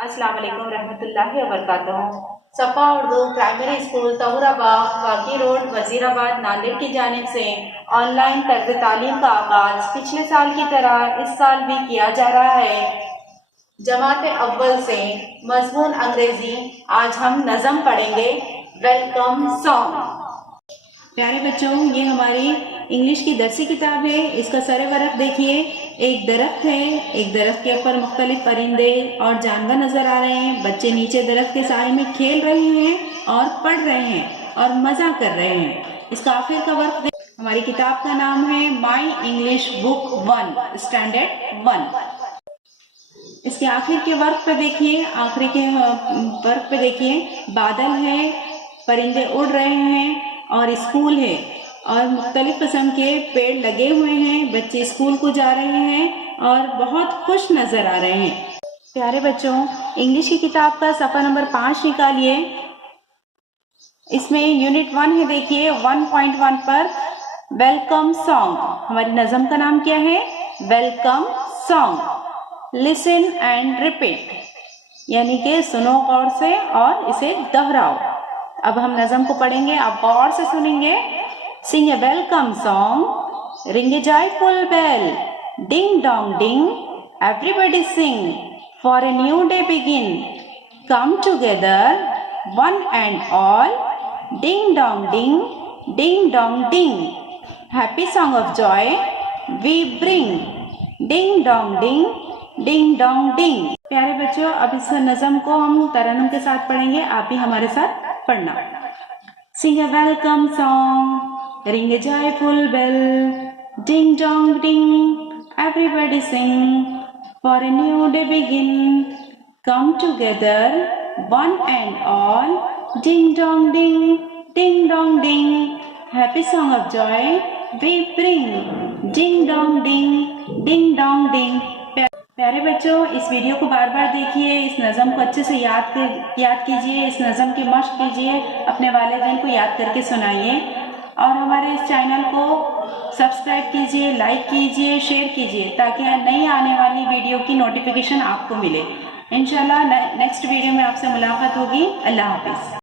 अस्सलाम वालेकुम रहमतुल्लाहि व बरकातहू। सफ़ा उर्दू प्राइमरी स्कूल तहुराबाग वाकी रोड वजीराबाद नांदेड़ की जानिब से ऑनलाइन तर्ज तालीम का आगाज पिछले साल की तरह इस साल भी किया जा रहा है। जमात अव्वल से मजमून अंग्रेजी। आज हम नज़म पढ़ेंगे। Welcome song. प्यारे बच्चों, ये हमारी इंग्लिश की दरसी किताब है। इसका सरे वरक देखिए। एक दरख्त है, एक दरख्त के ऊपर मुख्तलिफ परिंदे और जानवर नजर आ रहे हैं। बच्चे नीचे दरख्त के साए में खेल रहे हैं और पढ़ रहे हैं और मजा कर रहे हैं। इसका आखिर का वर्क हमारी किताब का नाम है माई इंग्लिश बुक 1 स्टैंडर्ड 1। इसके आखिर के वर्क पे देखिए, आखिरी के वर्क पे देखिए। बादल है, परिंदे उड़ रहे हैं और स्कूल है और मुख्तलिफ किस्म के पेड़ लगे हुए हैं। बच्चे स्कूल को जा रहे हैं और बहुत खुश नजर आ रहे हैं। प्यारे बच्चों, इंग्लिश की किताब का सफ़ा नंबर 5 निकालिए। इसमें यूनिट 1 है, देखिए 1.1 पर वेलकम सॉन्ग। हमारी नज़म का नाम क्या है? Welcome song. Listen and repeat, यानी कि सुनो गौर से और इसे दोहराओ। अब हम नज़म को पढ़ेंगे, आप गौर से सुनेंगे। Sing a welcome song, ring a joyful bell, ding dong ding, everybody sing, for a new day begin. Come together, one and all, ding dong ding, happy song of joy we bring, ding dong ding. प्यारे बच्चों, अब इस नज़म को हम तरन्नुम के साथ पढ़ेंगे। आप भी हमारे साथ पढ़ना। Sing a welcome song, ring a joyful bell, ding dong ding, everybody sing, for a new day begin. Come together, one and all, ding dong ding, happy song of joy we bring, ding dong ding. प्यारे बच्चों, इस video को बार बार देखिए, इस नज़म को अच्छे से याद कीजिए, इस नज़म की मश्क कीजिए, अपने वालिदैन को याद करके सुनाइए और हमारे इस चैनल को सब्सक्राइब कीजिए, लाइक कीजिए, शेयर कीजिए ताकि नई आने वाली वीडियो की नोटिफिकेशन आपको मिले। इंशाल्लाह नेक्स्ट वीडियो में आपसे मुलाकात होगी। अल्लाह हाफिज़।